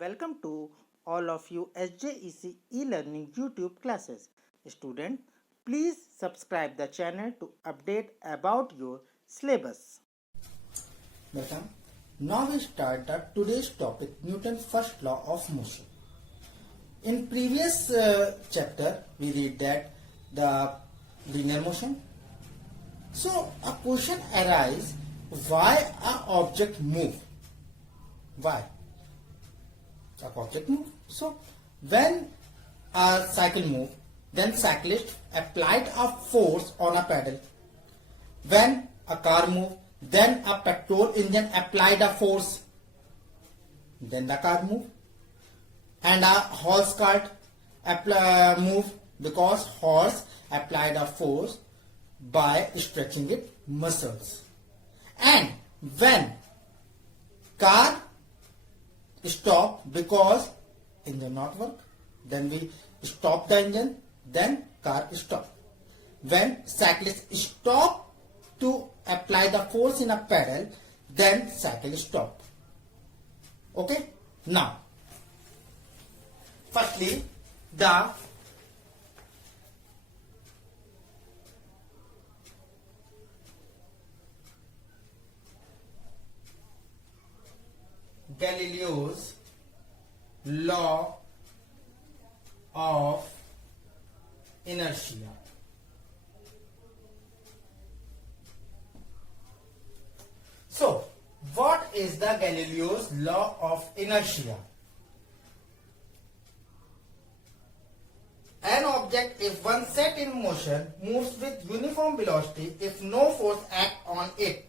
Welcome to all of you SJEC e-learning YouTube classes. Student, please subscribe the channel to update about your syllabus. Welcome. Now we start today's topic, Newton's first law of motion. In previous chapter we read that the linear motion. So a question arises, why an object move? Why? A object move. So when a cycle move, then cyclist applied a force on a pedal. When a car move, then a petrol engine applied a force. Then the car move. And a horse cart move because horse applied a force by stretching its muscles. And when car stop because engine not work, then we stop the engine, then car stop. When cyclist stop to apply the force in a pedal, then cycle stop. Okay? Now, firstly, the Galileo's law of inertia. So, what is the Galileo's law of inertia? An object, if once set in motion, moves with uniform velocity if no force acts on it.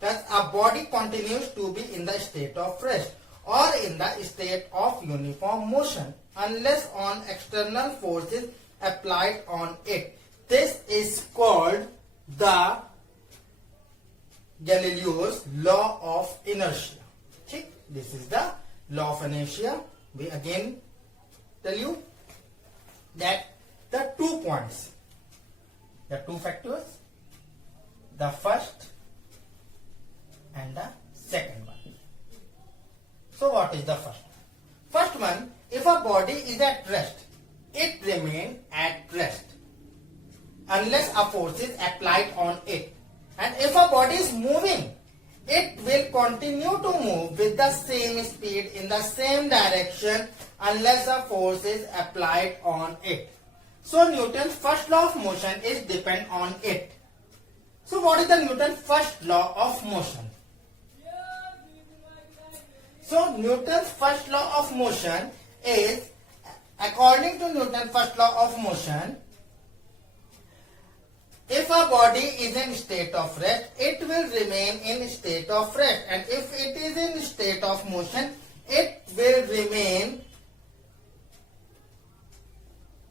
Thus, a body continues to be in the state of rest or in the state of uniform motion unless on external forces applied on it. This is called the Galileo's law of inertia. Okay? This is the law of inertia. We again tell you that the 2 points, the 2 factors, the first and the second one. So what is the first one? First one, if a body is at rest, it remains at rest unless a force is applied on it. And if a body is moving, it will continue to move with the same speed in the same direction unless a force is applied on it. So Newton's first law of motion is depend on it. So what is the Newton's first law of motion? So Newton's first law of motion is, according to Newton's first law of motion, if a body is in state of rest, it will remain in state of rest, and if it is in state of motion, it will remain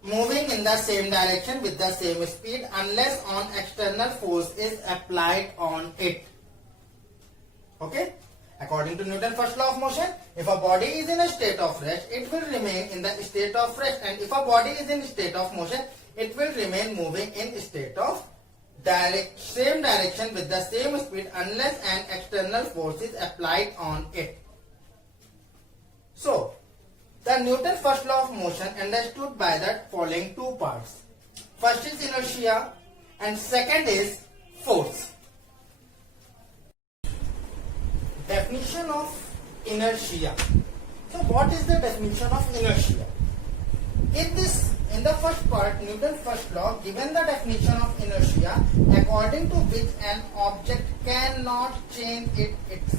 moving in the same direction with the same speed unless on external force is applied on it. Okay? According to Newton's first law of motion, if a body is in a state of rest, it will remain in the state of rest, and if a body is in state of motion, it will remain moving in state of same direction with the same speed unless an external force is applied on it. So, the Newton's first law of motion understood by the following 2 parts. First is inertia and second is force. Definition of inertia. So what is the definition of inertia? In the first part, Newton's first law given the definition of inertia, according to which an object cannot change its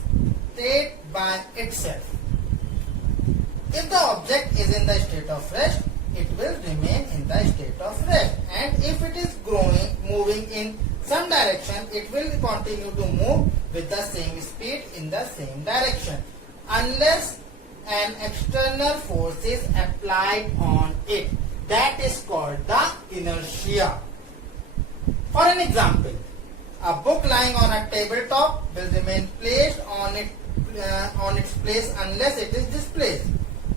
state by itself. If the object is in the state of rest, it will remain in the state of rest, and if it is moving in some direction, it will continue to move with the same speed in the same direction unless an external force is applied on it. That is called the inertia. For an example, a book lying on a tabletop will remain placed on its place unless it is displaced.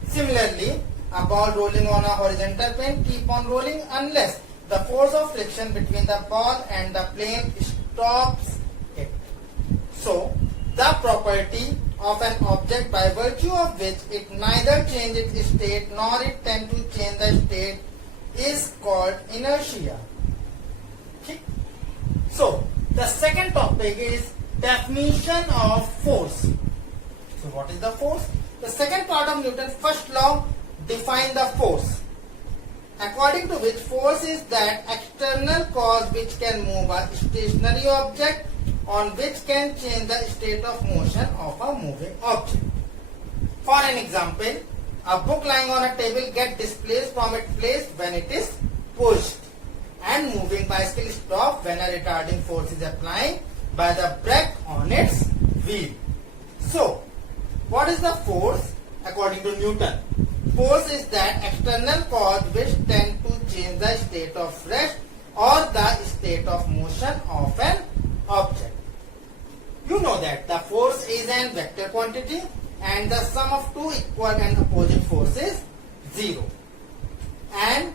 Similarly, a ball rolling on a horizontal plane keep on rolling unless the force of friction between the ball and the plane stops it. So, the property of an object by virtue of which it neither changes its state nor it tends to change the state is called inertia. Okay. So, the second topic is definition of force. So, what is the force? The second part of Newton's first law defines the force, according to which force is that external cause which can move a stationary object on which can change the state of motion of a moving object. For an example, a book lying on a table gets displaced from its place when it is pushed, and moving bicycle stops when a retarding force is applied by the brake on its wheel. So, what is the force according to Newton? Force is that external cause which tend to change the state of rest or the state of motion of an object. You know that the force is an vector quantity and the sum of two equal and opposite forces 0. And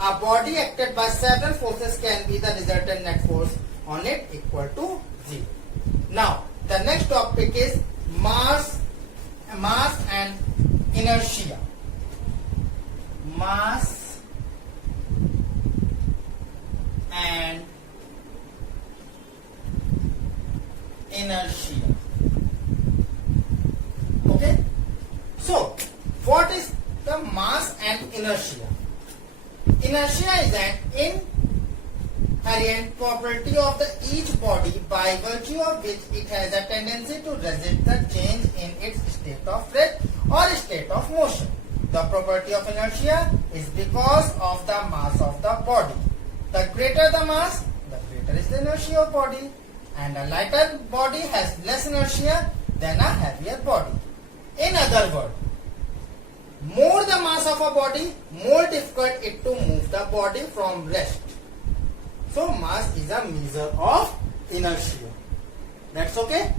a body acted by several forces can be the resultant net force on it equal to 0. Now, the next topic is mass and inertia. Mass and inertia. Okay. So, what is the mass and inertia? Inertia is an inherent property of each body by virtue of which it has a tendency to resist the change in its state of rest or state of motion. The property of inertia is because of the mass of the body. The greater the mass, the greater is the inertia of body, and a lighter body has less inertia than a heavier body. In other words, more the mass of a body, more difficult it to move the body from rest. So mass is a measure of inertia. That's okay?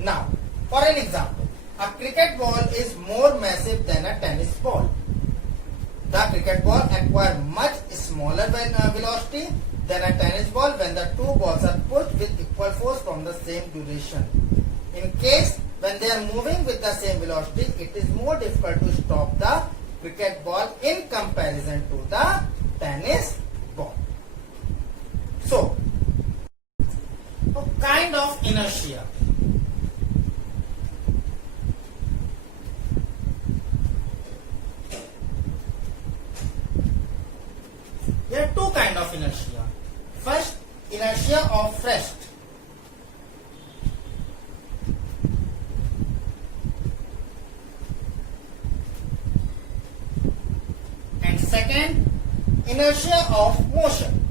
Now, for an example, a cricket ball is more massive than a tennis ball. The cricket ball acquires much smaller velocity than a tennis ball when the two balls are pushed with equal force from the same duration. In case when they are moving with the same velocity, it is more difficult to stop the cricket ball in comparison to the tennis ball. So, a kind of inertia. There are two kinds of inertia. First, inertia of rest. And second, inertia of motion.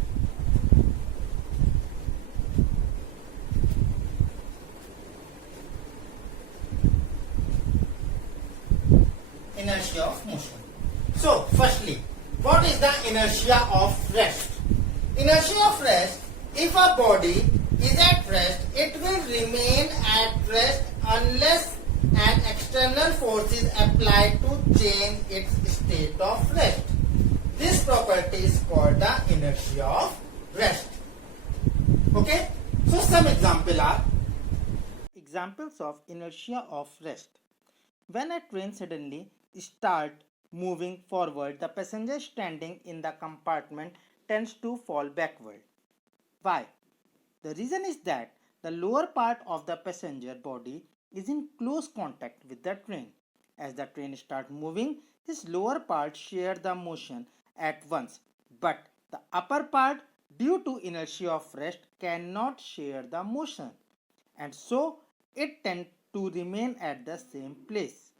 Inertia of motion. So, firstly, what is the inertia of rest? Inertia of rest, if a body is at rest, it will remain at rest unless an external force is applied to change its state of rest. This property is called the inertia of rest. Okay? So some examples are Examples of inertia of rest. When a train suddenly starts moving forward, the passenger standing in the compartment tends to fall backward. Why? The reason is that the lower part of the passenger body is in close contact with the train. As the train starts moving, his lower part shares the motion at once, but the upper part, due to inertia of rest, cannot share the motion, and so it tends to remain at the same place.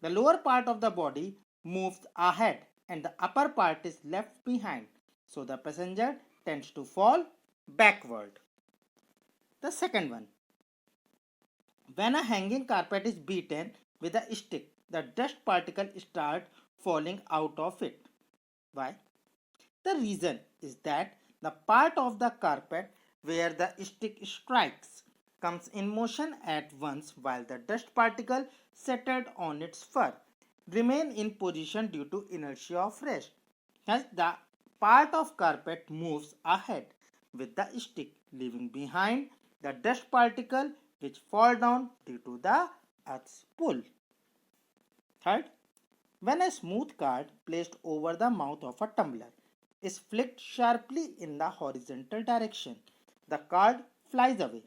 The lower part of the body moves ahead and the upper part is left behind, so the passenger tends to fall backward. The second one, when a hanging carpet is beaten with a stick, the dust particles start falling out of it. Why? The reason is that the part of the carpet where the stick strikes comes in motion at once, while the dust particle settled on its fur remain in position due to inertia of rest. Hence, the part of carpet moves ahead with the stick, leaving behind the dust particle which fall down due to the Earth's pull. Third, when a smooth card placed over the mouth of a tumbler is flicked sharply in the horizontal direction, the card flies away,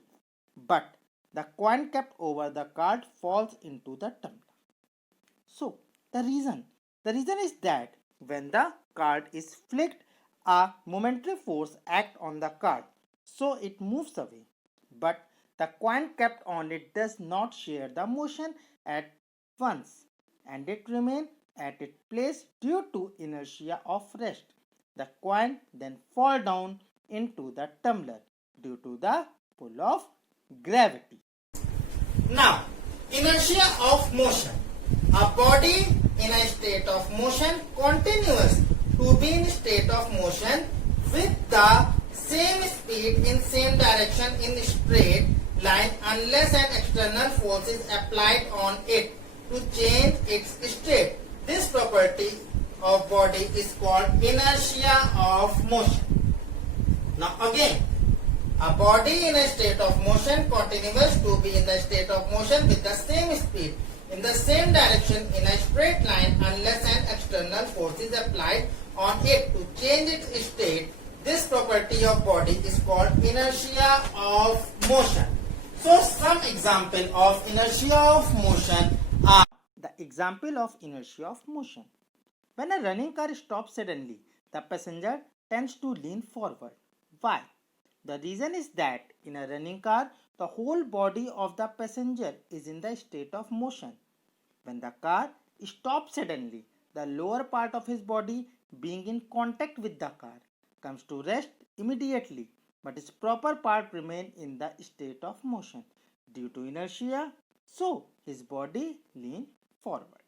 but the coin kept over the card falls into the tumbler. So, the reason is that when the card is flicked, a momentary force acts on the card, so it moves away. But the coin kept on it does not share the motion at once, and it remains at its place due to inertia of rest. The coin then fall down into the tumbler due to the pull of gravity. Now, inertia of motion. A body in a state of motion continues to be in state of motion with the same speed in same direction in straight line unless an external force is applied on it to change its state. This property of body is called inertia of motion. Now again, a body in a state of motion continues to be in the state of motion with the same speed in the same direction in a straight line unless an external force is applied on it to change its state. This property of body is called inertia of motion. So some example of inertia of motion are The example of inertia of motion. When a running car stops suddenly, the passenger tends to lean forward. Why? The reason is that in a running car, the whole body of the passenger is in the state of motion. When the car stops suddenly, the lower part of his body, being in contact with the car, comes to rest immediately, but its proper part remain in the state of motion due to inertia, so his body lean forward.